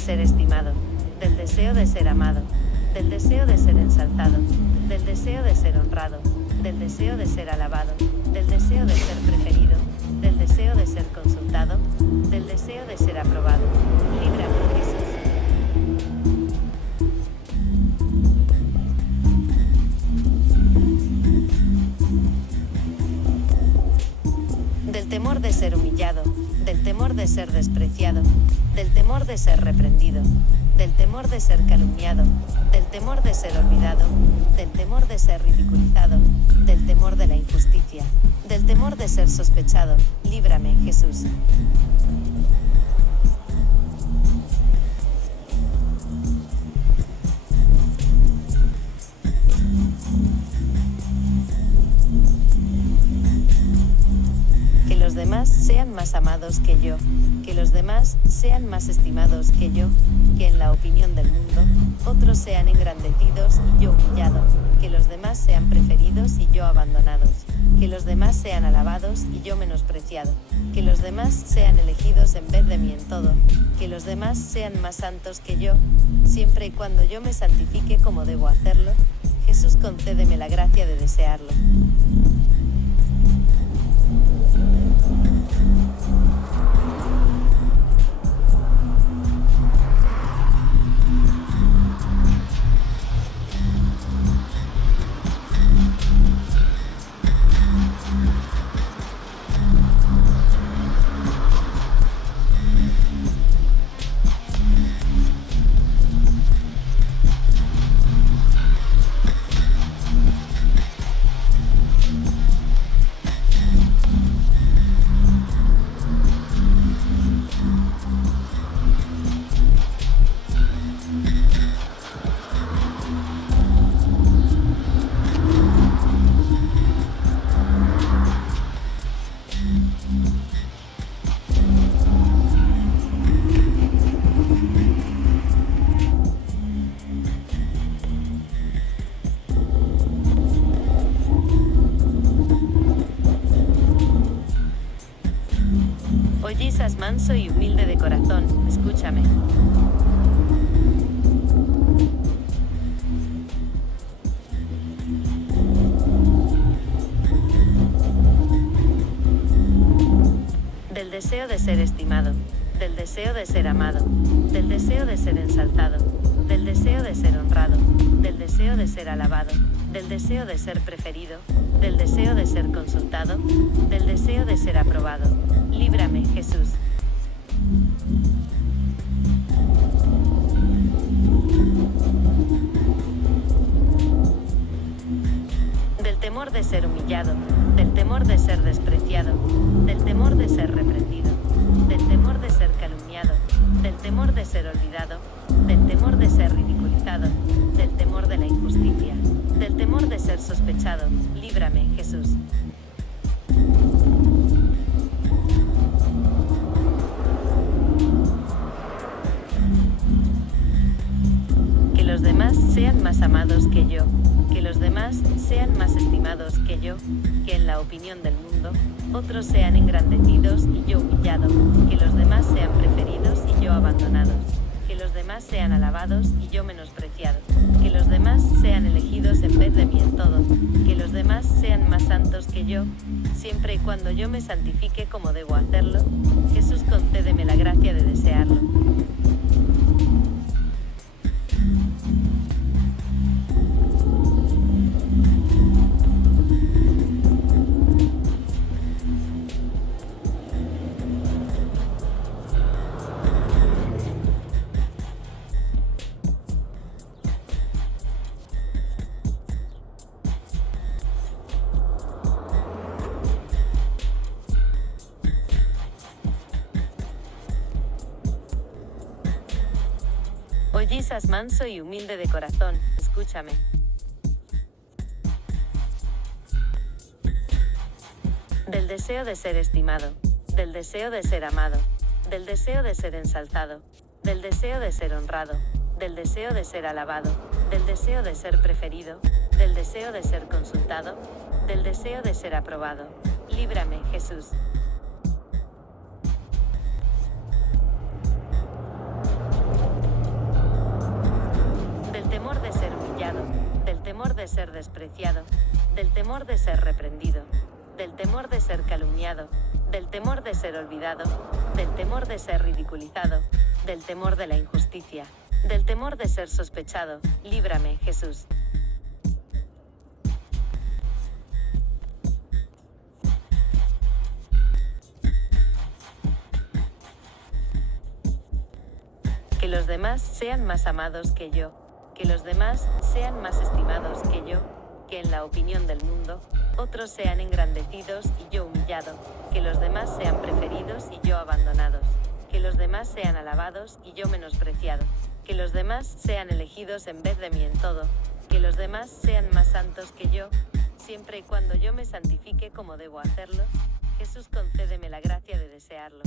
ser estimado, del deseo de ser amado, del deseo de ser ensalzado, del deseo de ser honrado, del deseo de ser alabado, del deseo de ser preferido, del deseo de ser consultado, del deseo de ser aprobado. Líbrame, Jesús. Del temor de ser humillado, del temor de ser despreciado, del temor de ser reprendido, del temor de ser calumniado, del temor de ser olvidado, del temor de ser ridiculizado, del temor de la injusticia, del temor de ser sospechado. Líbrame, Jesús. Que los demás sean más amados que yo, que los demás sean más estimados que yo, que en la opinión del mundo, otros sean engrandecidos y yo humillado, que los demás sean preferidos y yo abandonados, que los demás sean alabados y yo menospreciado, que los demás sean elegidos en vez de mí en todo, que los demás sean más santos que yo, siempre y cuando yo me santifique como debo hacerlo. Jesús, concédeme la gracia de desearlo. Ollizas manso y humilde de corazón, escúchame. Del deseo de ser estimado, del deseo de ser amado, del deseo de ser ensalzado, del deseo de ser honrado, del deseo de ser alabado, del deseo de ser preferido, del deseo de ser consultado, del deseo de ser aprobado. Líbrame, Jesús. Del temor de ser humillado, del temor de ser despreciado, del temor de ser reprendido, del temor de ser calumniado, del temor de ser olvidado, del temor de ser ridiculizado, del temor de la injusticia, del temor de ser sospechado. Líbrame, Jesús. Que los demás sean más amados que yo, que los demás sean más estimados que yo, que en la opinión del mundo, otros sean engrandecidos y yo humillado, que los demás sean preferidos y yo abandonados, que los demás sean alabados y yo menospreciado, que los demás sean elegidos en vez de mí en todo, que los demás sean más santos que yo, siempre y cuando yo me santifique como debo hacerlo. Jesús, concédeme la gracia de desearlo. Ollizas manso y humilde de corazón, escúchame. Del deseo de ser estimado, del deseo de ser amado, del deseo de ser ensalzado, del deseo de ser honrado, del deseo de ser alabado, del deseo de ser preferido, del deseo de ser consultado, del deseo de ser aprobado. Líbrame, Jesús. ser despreciado, del temor de ser reprendido, del temor de ser calumniado, del temor de ser olvidado, del temor de ser ridiculizado, del temor de la injusticia, del temor de ser sospechado. Líbrame, Jesús. Que los demás sean más amados que yo, que los demás sean más estimados que yo, que en la opinión del mundo, otros sean engrandecidos y yo humillado, que los demás sean preferidos y yo abandonados, que los demás sean alabados y yo menospreciado, que los demás sean elegidos en vez de mí en todo, que los demás sean más santos que yo, siempre y cuando yo me santifique como debo hacerlo. Jesús, concédeme la gracia de desearlo.